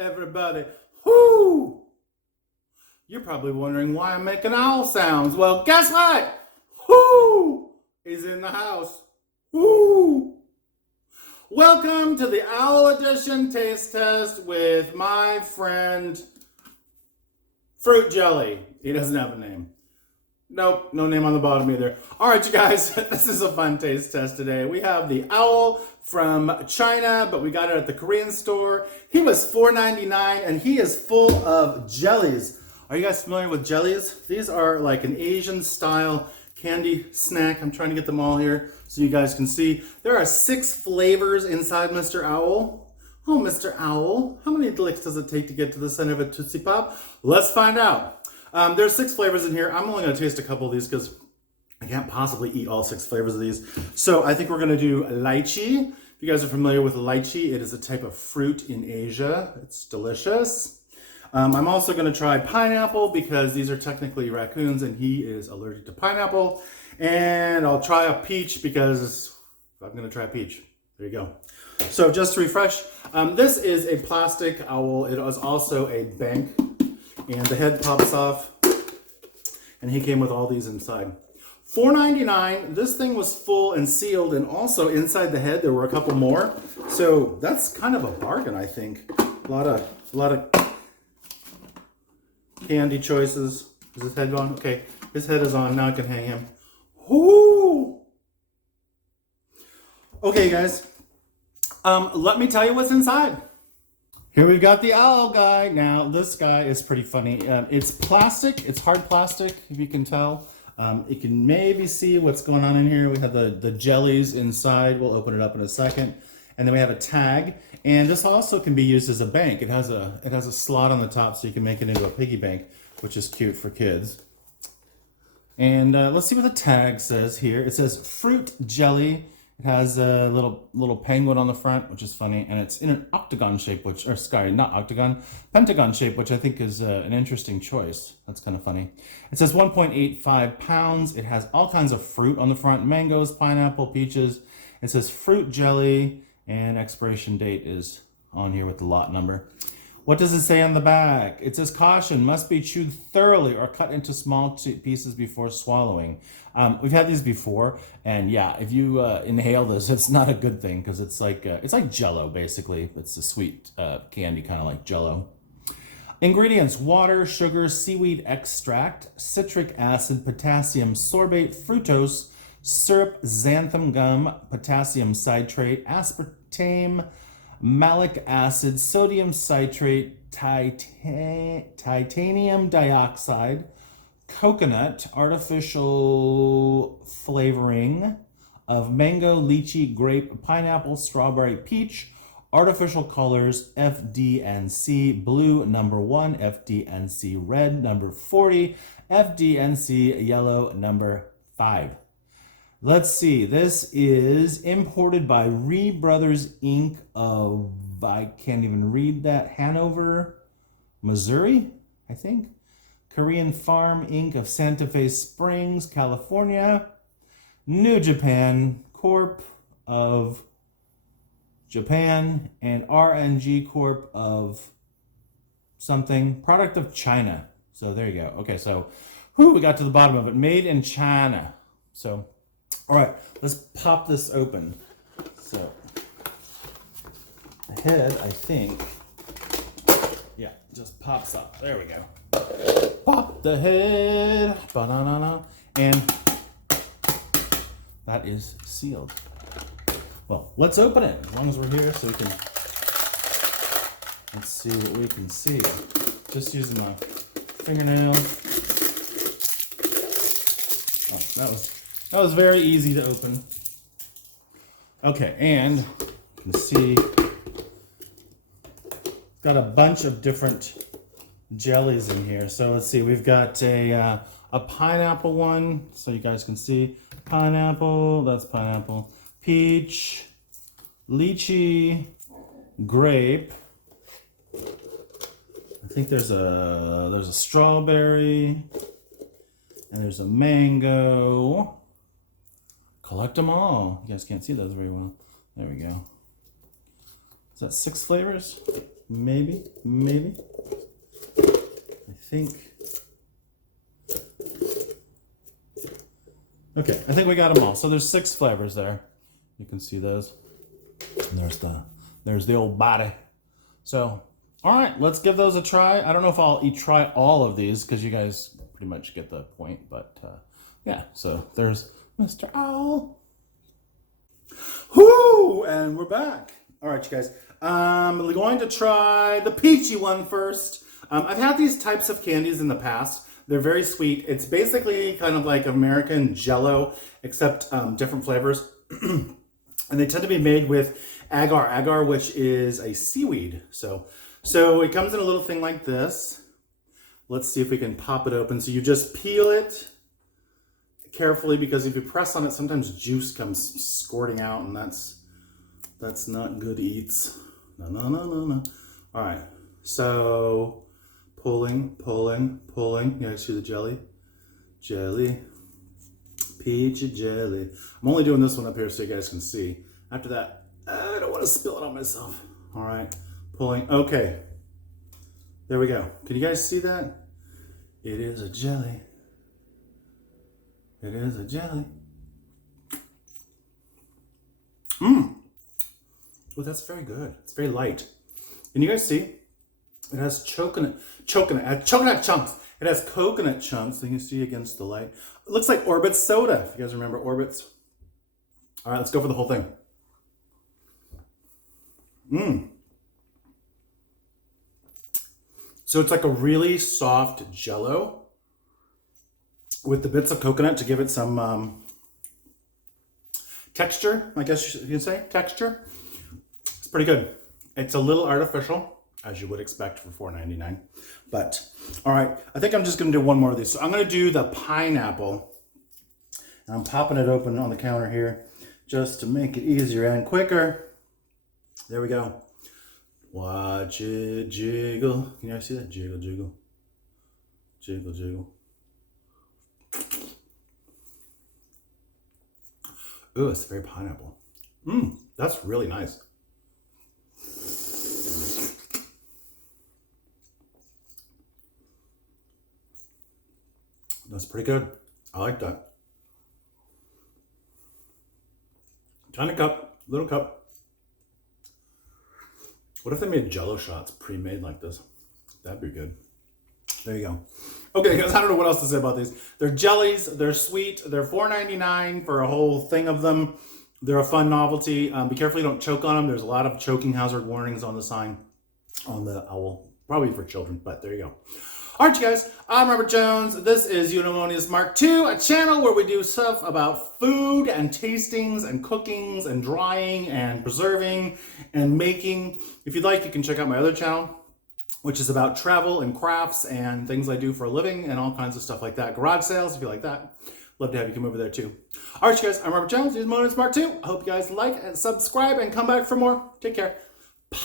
everybody. Whoo! You're probably wondering why I'm making owl sounds. Well, guess what? Whoo is in the house. Whoo! Welcome to the Owl Edition Taste Test with my friend Fruit Jelly. He doesn't have a name. Nope, no name on the bottom either. All right, you guys, this is a fun taste test today. We have the owl from China, but we got it at the Korean store. He was $4.99, and he is full of jellies. Are you guys familiar with jellies? These are like an Asian-style candy snack. I'm trying to get them all here so you guys can see. There are 6 flavors inside Mr. Owl. Oh, Mr. Owl, how many licks does it take to get to the center of a Tootsie Pop? Let's find out. There's 6 flavors in here. I'm only going to taste a couple of these because I can't possibly eat all 6 flavors of these. So I think we're going to do lychee. If you guys are familiar with lychee, it is a type of fruit in Asia. It's delicious. I'm also going to try pineapple because these are technically raccoons and he is allergic to pineapple. And I'll try a peach because I'm going to try a peach. There you go. So just to refresh, this is a plastic owl. It is also a bank. And the head pops off, and he came with all these inside. $4.99, this thing was full and sealed, and also inside the head there were a couple more. So that's kind of a bargain, I think. A lot of candy choices. Is his head on? Okay, his head is on, now I can hang him. Whoo! Okay, guys, let me tell you what's inside. Here we've got the owl guy. Now, this guy is pretty funny. It's plastic. It's hard plastic, if you can tell. You can maybe see what's going on in here. We have the jellies inside. We'll open it up in a second. And then we have a tag. And this also can be used as a bank. It has a slot on the top so you can make it into a piggy bank, which is cute for kids. And let's see what the tag says here. It says fruit jelly. It has a little penguin on the front, which is funny, and it's in an octagon shape, not octagon, pentagon shape, which I think is an interesting choice. That's kind of funny. It says 1.85 pounds. It has all kinds of fruit on the front, mangoes, pineapple, peaches. It says fruit jelly, and expiration date is on here with the lot number. What does it say on the back? It says caution, must be chewed thoroughly or cut into small pieces before swallowing. We've had these before, and yeah, if you inhale this, it's not a good thing because it's like Jello basically. It's a sweet candy, kind of like Jello. Ingredients: water, sugar, seaweed extract, citric acid, potassium sorbate, fructose, syrup, xanthan gum, potassium citrate, aspartame, malic acid, sodium citrate, titanium dioxide, coconut, artificial flavoring of mango, lychee, grape, pineapple, strawberry, peach, artificial colors, FD&C blue number 1, FD&C red number 40, FD&C yellow number 5. Let's see, this is imported by Ree Brothers Inc. of, I can't even read that, Hanover, Missouri, I think. Korean Farm Inc. of Santa Fe Springs, California. New Japan Corp. of Japan. And RNG Corp. of something. Product of China. So there you go. Okay, so we got to the bottom of it. Made in China. So, all right, let's pop this open. So, the head, I think, yeah, just pops up. There we go. Pop the head. Ba-na-na-na. And that is sealed. Well, let's open it as long as we're here so we can, let's see what we can see. Just using my fingernail. Oh, that was very easy to open. Okay, and you can see it's got a bunch of different jellies in here. So let's see, we've got a pineapple one, so you guys can see pineapple, that's pineapple, peach, lychee, grape. I think there's a strawberry, and there's a mango. Collect them all. You guys can't see those very well. There we go. Is that 6 flavors? Maybe. I think. Okay, I think we got them all. So there's 6 flavors there. You can see those. And there's the old body. So, all right, let's give those a try. I don't know if I'll try all of these because you guys pretty much get the point. But yeah, so there's Mr. Owl. Whoo! And we're back. All right, you guys. I'm going to try the peachy one first. I've had these types of candies in the past. They're very sweet. It's basically kind of like American Jell-O, except different flavors. And they tend to be made with agar, which is a seaweed. So it comes in a little thing like this. Let's see if we can pop it open. So you just peel it carefully, because if you press on it, sometimes juice comes squirting out, and that's not good eats. No. All right, so pulling. You guys see the jelly, peachy jelly. I'm only doing this one up here so you guys can see. After that, I don't want to spill it on myself. All right, pulling. Okay, there we go. Can you guys see that? It is a jelly. It is a jelly. Oh, that's very good. It's very light. Can you guys see? It has coconut chunks. It has coconut chunks. You can see against the light. It looks like Orbit soda. If you guys remember Orbits. All right, let's go for the whole thing. So it's like a really soft Jell-O with the bits of coconut to give it some texture. I guess you can say texture. It's pretty good. It's a little artificial, as you would expect for $4.99. But, all right, I think I'm just going to do one more of these. So I'm going to do the pineapple. And I'm popping it open on the counter here just to make it easier and quicker. There we go. Watch it jiggle. Can you guys see that? Jiggle, jiggle. Jiggle, jiggle. Ooh, it's very pineapple. That's really nice. That's pretty good. I like that. Tiny cup, little cup. What if they made Jell-O shots pre-made like this? That'd be good. There you go. Okay, guys, I don't know what else to say about these. They're jellies. They're sweet. They're $4.99 for a whole thing of them. They're a fun novelty. Be careful you don't choke on them. There's a lot of choking hazard warnings on the sign on the Owl. Probably for children, but there you go. All right, you guys, I'm Robert Jones. This is Eudaemonius Mark II, a channel where we do stuff about food and tastings and cookings and drying and preserving and making. If you'd like, you can check out my other channel, which is about travel and crafts and things I do for a living and all kinds of stuff like that. Garage sales, if you like that. Love to have you come over there too. All right, you guys, I'm Robert Jones, Eudaemonius Mark II. I hope you guys like and subscribe and come back for more. Take care. Bye.